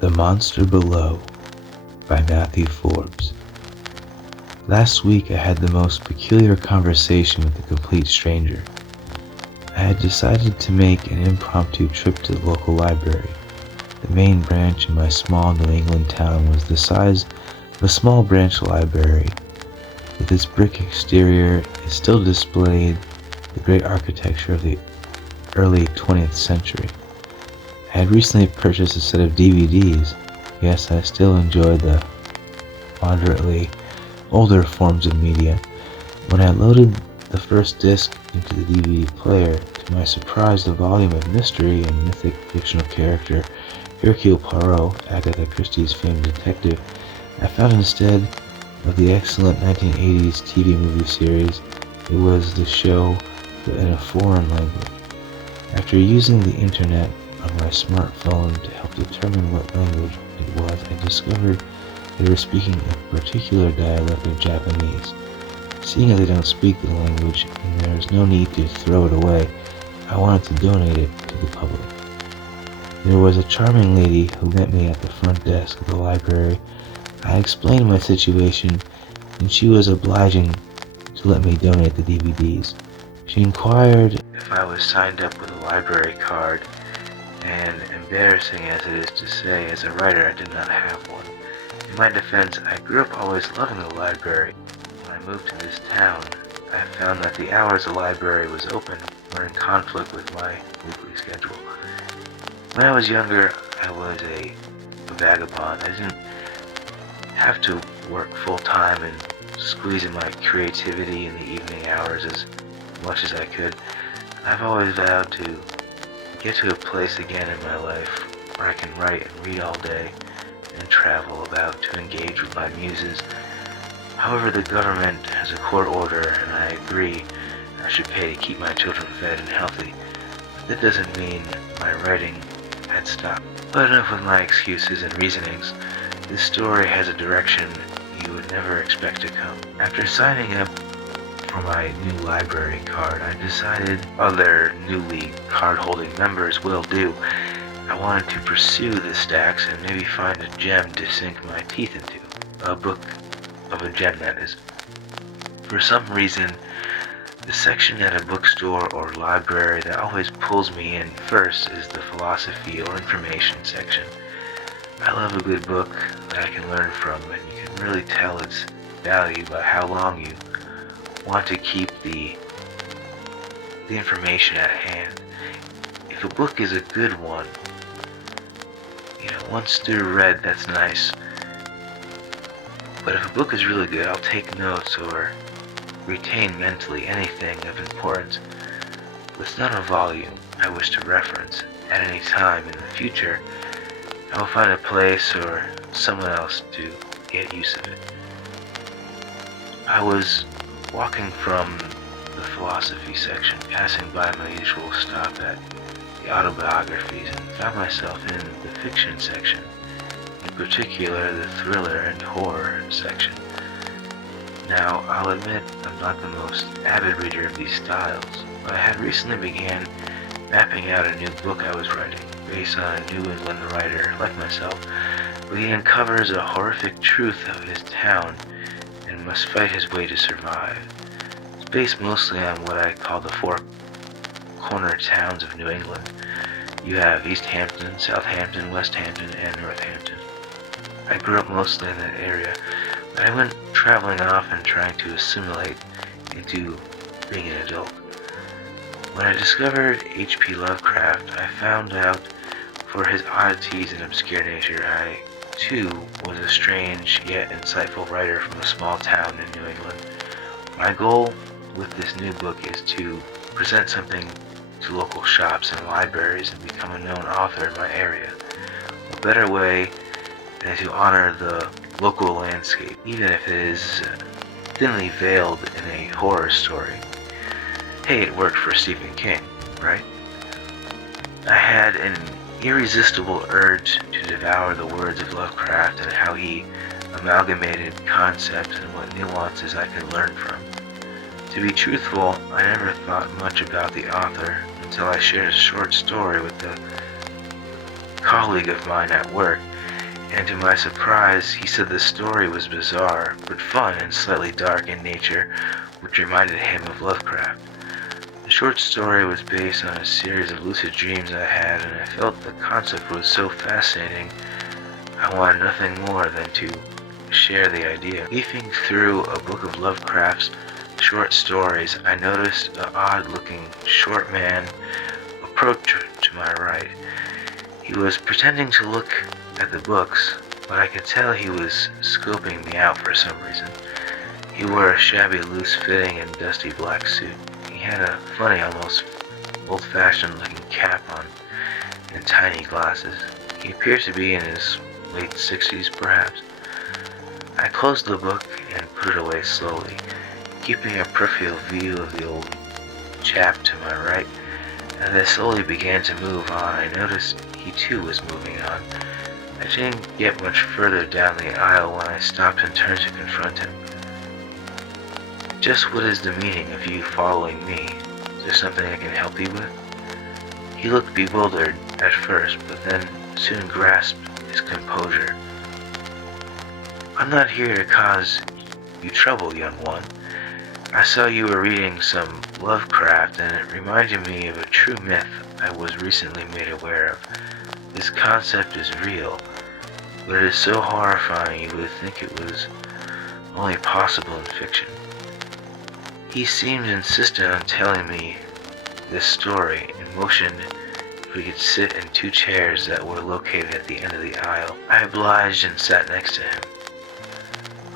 The Monster Below by Matthew Forbes. Last week I had the most peculiar conversation with a complete stranger. I had decided to make an impromptu trip to the local library. The main branch in my small New England town was the size of a small branch library. With its brick exterior, it still displayed the great architecture of the early 20th century. I had recently purchased a set of DVDs. Yes, I still enjoy the moderately older forms of media. When I loaded the first disc into the DVD player, to my surprise, the volume of mystery and mythic fictional character Hercule Poirot, Agatha Christie's famed detective, I found instead of the excellent 1980s TV movie series, it was the show but in a foreign language. After using the internet on my smartphone to help determine what language it was, I discovered they were speaking a particular dialect of Japanese. Seeing as I don't speak the language and there is no need to throw it away, I wanted to donate it to the public. There was a charming lady who met me at the front desk of the library. I explained my situation and she was obliging to let me donate the DVDs. She inquired if I was signed up with a library card, and embarrassing as it is to say, as a writer I did not have one. In my defense, I grew up always loving the library. When I moved to this town, I found that the hours the library was open were in conflict with my weekly schedule. When I was younger, I was a vagabond. I didn't have to work full-time and squeeze in my creativity in the evening hours as much as I could. I've always vowed to get to a place again in my life where I can write and read all day and travel about to engage with my muses. However, the government has a court order and I agree I should pay to keep my children fed and healthy. But that doesn't mean my writing had stopped. But enough with my excuses and reasonings. This story has a direction you would never expect to come. After signing up for my new library card, I decided other newly card-holding members will do. I wanted to pursue the stacks and maybe find a gem to sink my teeth into. A book of a gem, that is. For some reason, the section at a bookstore or library that always pulls me in first is the philosophy or information section. I love a good book that I can learn from, and you can really tell its value by how long you want to keep the information at hand. If a book is a good one, once they're read, that's nice. But if a book is really good, I'll take notes or retain mentally anything of importance. But it's not a volume I wish to reference at any time in the future. I will find a place or someone else to get use of it. I was walking from the philosophy section, passing by my usual stop at the autobiographies, and found myself in the fiction section, in particular the thriller and horror section. Now, I'll admit I'm not the most avid reader of these styles, but I had recently began mapping out a new book I was writing, based on a New England writer like myself, but he uncovers a horrific truth of his town and must fight his way to survive. It's based mostly on what I call the four corner towns of New England. You have East Hampton, Southampton, West Hampton, and Northampton. I grew up mostly in that area, but I went traveling often trying to assimilate into being an adult. When I discovered H.P. Lovecraft, I found out for his oddities and obscure nature, I, too, was a strange yet insightful writer from a small town in New England. My goal with this new book is to present something to local shops and libraries and become a known author in my area. A better way than to honor the local landscape, even if it is thinly veiled in a horror story. Hey, it worked for Stephen King, right? I had an irresistible urge to devour the words of Lovecraft and how he amalgamated concepts and what nuances I could learn from. To be truthful, I never thought much about the author until I shared a short story with a colleague of mine at work. and to my surprise, he said the story was bizarre, but fun and slightly dark in nature, which reminded him of Lovecraft. The short story was based on a series of lucid dreams I had, and I felt the concept was so fascinating, I wanted nothing more than to share the idea. Leafing through a book of Lovecraft's short stories, I noticed an odd-looking short man approach to my right. He was pretending to look at the books, but I could tell he was scoping me out for some reason. He wore a shabby, loose-fitting and dusty black suit. He had a funny, almost old-fashioned looking cap on and tiny glasses. He appeared to be in his late 60s, perhaps. I closed the book and put it away slowly, keeping a peripheral view of the old chap to my right. As I slowly began to move on, I noticed he too was moving on. I didn't get much further down the aisle when I stopped and turned to confront him. Just what is the meaning of you following me? Is there something I can help you with? He looked bewildered at first, but then soon grasped his composure. I'm not here to cause you trouble, young one. I saw you were reading some Lovecraft, and it reminded me of a true myth I was recently made aware of. This concept is real, but it is so horrifying you would think it was only possible in fiction. He seemed insistent on telling me this story and motioned if we could sit in 2 chairs that were located at the end of the aisle. I obliged and sat next to him.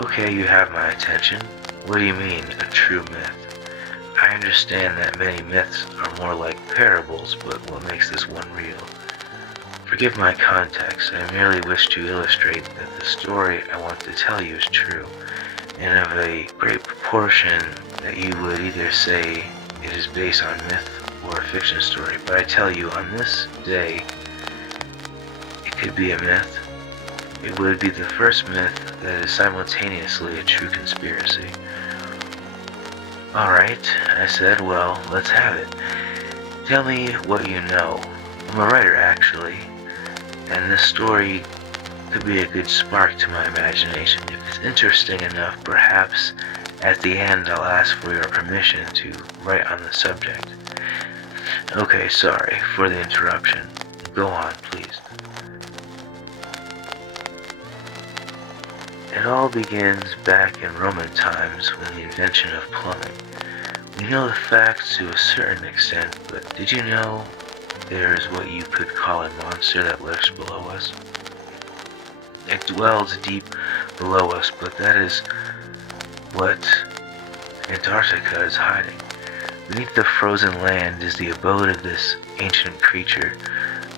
Okay, you have my attention. What do you mean, a true myth? I understand that many myths are more like parables, but what makes this one real? Forgive my context, I merely wish to illustrate that the story I want to tell you is true, and of a great proportion that you would either say it is based on myth or a fiction story. But I tell you, on this day, it could be a myth. It would be the first myth that is simultaneously a true conspiracy. Alright, I said, well, let's have it. Tell me what you know. I'm a writer, actually, and this story could be a good spark to my imagination. If it's interesting enough, perhaps at the end I'll ask for your permission to write on the subject. Okay, sorry for the interruption. Go on, please. It all begins back in Roman times with the invention of plumbing. We know the facts to a certain extent, but did you know there is what you could call a monster that lurks below us? It dwells deep below us, but that is what Antarctica is hiding. Beneath the frozen land is the abode of this ancient creature.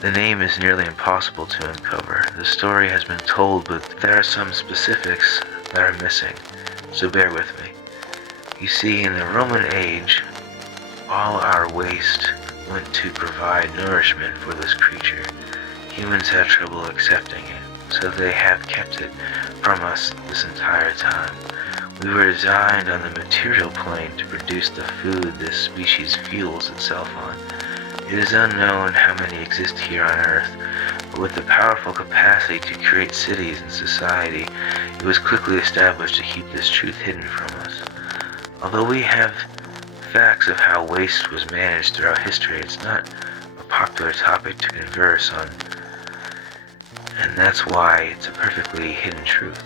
The name is nearly impossible to uncover. The story has been told, but there are some specifics that are missing, so bear with me. You see, in the Roman age, all our waste went to provide nourishment for this creature. Humans had trouble accepting it, so they have kept it from us this entire time. We were designed on the material plane to produce the food this species fuels itself on. It is unknown how many exist here on Earth, but with the powerful capacity to create cities and society, it was quickly established to keep this truth hidden from us. Although we have facts of how waste was managed throughout history, it's not a popular topic to converse on, and that's why it's a perfectly hidden truth.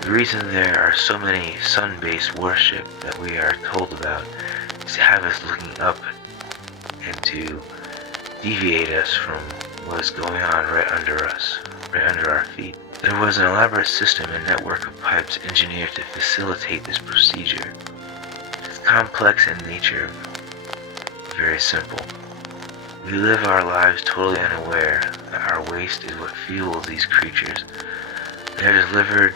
The reason there are so many sun-based worship that we are told about is to have us looking up and to deviate us from what is going on right under us, right under our feet. There was an elaborate system and network of pipes engineered to facilitate this procedure. It's complex in nature, very simple. We live our lives totally unaware that our waste is what fuels these creatures. They are delivered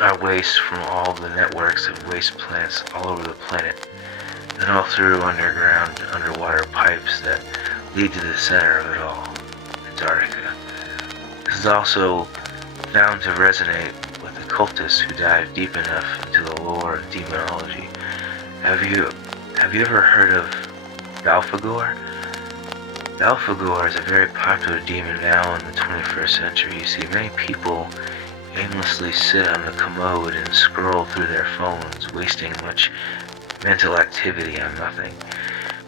our waste from all the networks of waste plants all over the planet, and all through underground, underwater pipes that lead to the center of it all, Antarctica. This is also found to resonate with occultists who dive deep enough into the lore of demonology. Have you ever heard of Balfagor? Belphegor is a very popular demon now in the 21st century. You see, many people aimlessly sit on the commode and scroll through their phones, wasting much mental activity on nothing.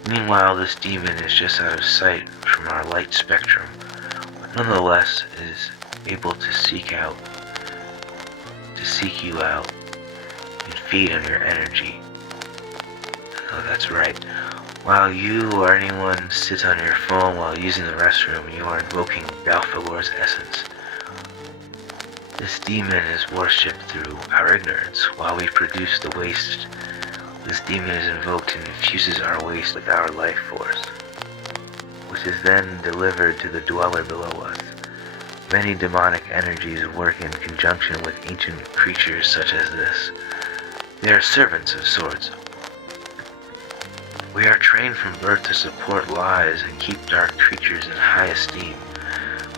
Meanwhile, this demon is just out of sight from our light spectrum, but nonetheless is able to seek you out, and feed on your energy. Oh, that's right. While you or anyone sits on your phone while using the restroom, you are invoking Belphegor's essence. This demon is worshipped through our ignorance. While we produce the waste, this demon is invoked and infuses our waste with our life force, which is then delivered to the dweller below us. Many demonic energies work in conjunction with ancient creatures such as this. They are servants of sorts. We are trained from birth to support lies and keep dark creatures in high esteem.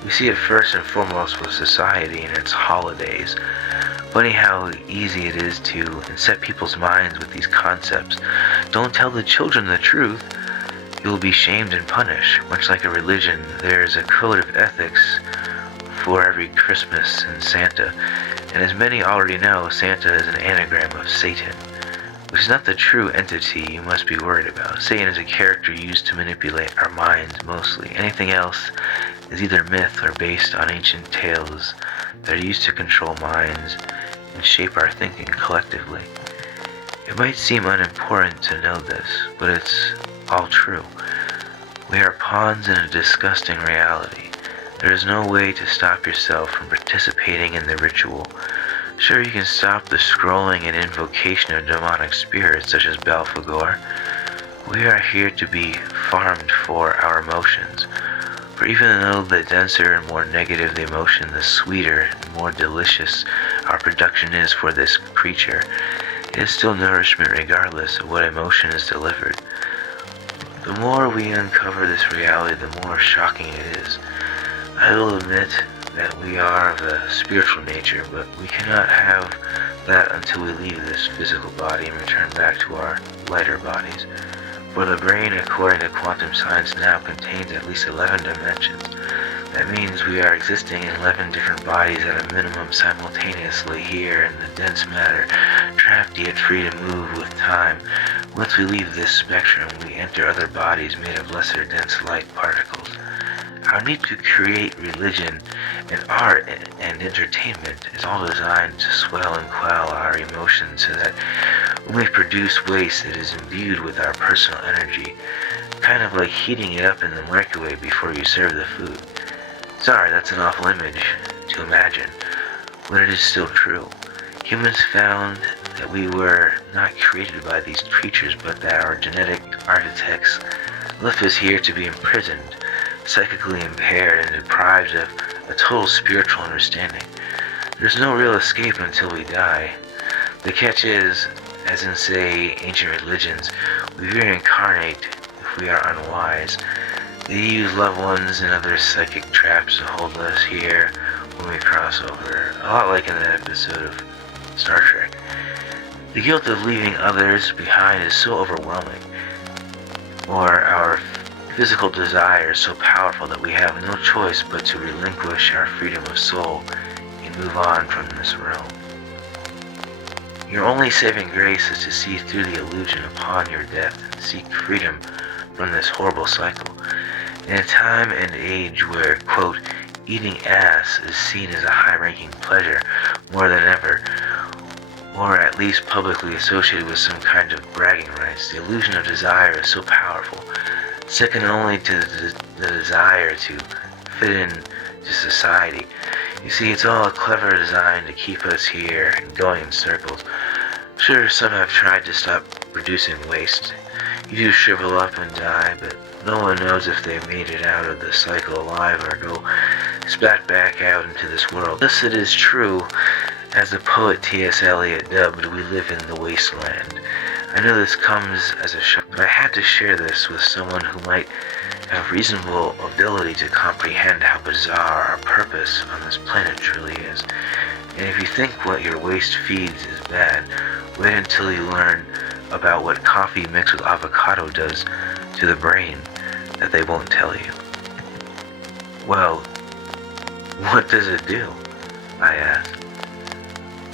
We see it first and foremost with society and its holidays. Funny how easy it is to set people's minds with these concepts. Don't tell the children the truth. You will be shamed and punished. Much like a religion, there is a code of ethics for every Christmas and Santa. And as many already know, Santa is an anagram of Satan, which is not the true entity you must be worried about. Satan is a character used to manipulate our minds mostly. Anything else is either myth or based on ancient tales that are used to control minds and shape our thinking collectively. It might seem unimportant to know this, but it's all true. We are pawns in a disgusting reality. There is no way to stop yourself from participating in the ritual. Sure, you can stop the scrolling and invocation of demonic spirits such as Belphegor. We are here to be farmed for our emotions. For even though the denser and more negative the emotion, the sweeter and more delicious our production is for this creature, it is still nourishment regardless of what emotion is delivered. The more we uncover this reality, the more shocking it is. I will admit that we are of a spiritual nature, but we cannot have that until we leave this physical body and return back to our lighter bodies. For the brain, according to quantum science, now contains at least 11 dimensions. That means we are existing in 11 different bodies at a minimum simultaneously here in the dense matter, trapped yet free to move with time. Once we leave this spectrum, we enter other bodies made of lesser dense light particles. Our need to create religion and art and entertainment is all designed to swell and quell our emotions so that when we produce waste that is imbued with our personal energy, kind of like heating it up in the microwave before you serve the food. Sorry, that's an awful image to imagine, but it is still true. Humans found that we were not created by these creatures, but that our genetic architects left us here to be imprisoned, psychically impaired, and deprived of a total spiritual understanding. There's no real escape until we die. The catch is, as in, say, ancient religions, we reincarnate if we are unwise. They use loved ones and other psychic traps to hold us here when we cross over, a lot like in that episode of Star Trek. The guilt of leaving others behind is so overwhelming, or our physical desire is so powerful that we have no choice but to relinquish our freedom of soul and move on from this realm. Your only saving grace is to see through the illusion upon your death and seek freedom from this horrible cycle. In a time and age where, quote, eating ass is seen as a high-ranking pleasure more than ever, or at least publicly associated with some kind of bragging rights, the illusion of desire is so powerful, second only to the desire to fit in to society. You see, it's all a clever design to keep us here and going in circles. Sure, some have tried to stop producing waste. You do shrivel up and die, but no one knows if they made it out of the cycle alive or go spat back out into this world. Thus it is true, as the poet T.S. Eliot dubbed, we live in the wasteland. I know this comes as a shock, but I had to share this with someone who might have reasonable ability to comprehend how bizarre our purpose on this planet truly is. And if you think what your waste feeds is bad, wait until you learn about what coffee mixed with avocado does to the brain that they won't tell you. Well, what does it do? I asked.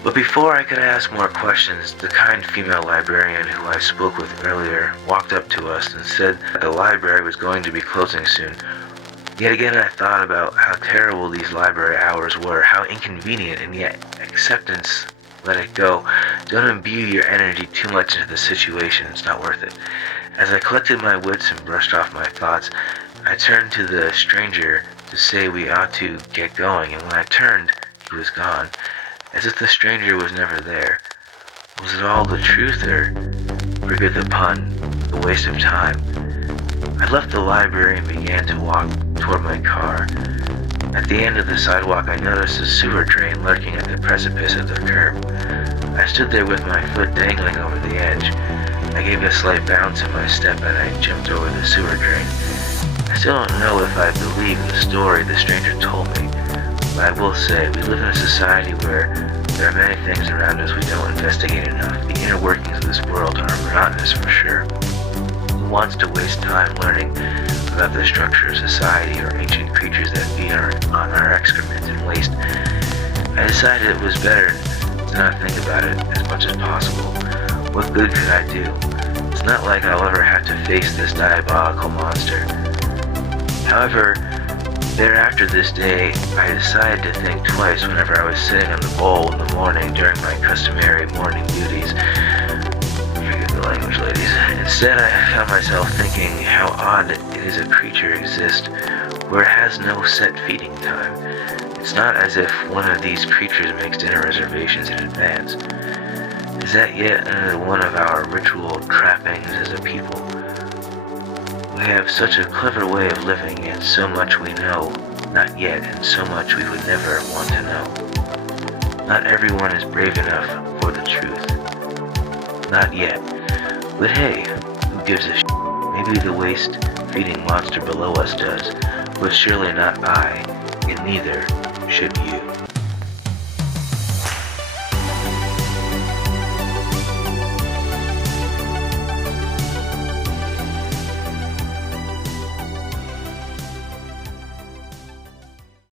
But before I could ask more questions, the kind female librarian who I spoke with earlier walked up to us and said that the library was going to be closing soon. Yet again I thought about how terrible these library hours were, how inconvenient, and yet acceptance. Let it go. Don't imbue your energy too much into the situation. It's not worth it. As I collected my wits and brushed off my thoughts, I turned to the stranger to say we ought to get going, and when I turned, he was gone, as if the stranger was never there. Was it all the truth, or, forget the pun, a waste of time? I left the library and began to walk toward my car. At the end of the sidewalk, I noticed a sewer drain lurking at the precipice of the curb. I stood there with my foot dangling over the edge. I gave a slight bounce in my step and I jumped over the sewer drain. I still don't know if I believe the story the stranger told me, but I will say we live in a society where there are many things around us we don't investigate enough. The inner workings of this world are monotonous for sure. Who wants to waste time learning about the structure of society or ancient creatures that feed on our excrement and waste? I decided it was better to not think about it as much as possible. What good could I do? It's not like I'll ever have to face this diabolical monster. However, thereafter this day, I decided to think twice whenever I was sitting on the bowl in the morning during my customary morning duties. Forget the language, ladies. Instead, I found myself thinking how odd it is a creature exists where it has no set feeding time. It's not as if one of these creatures makes dinner reservations in advance. Is that yet another one of our ritual trappings as a people? We have such a clever way of living, yet so much we know not yet, and so much we would never want to know. Not everyone is brave enough for the truth. Not yet. But hey, who gives a shit? Maybe the waste-feeding monster below us does, but surely not I, and neither should you.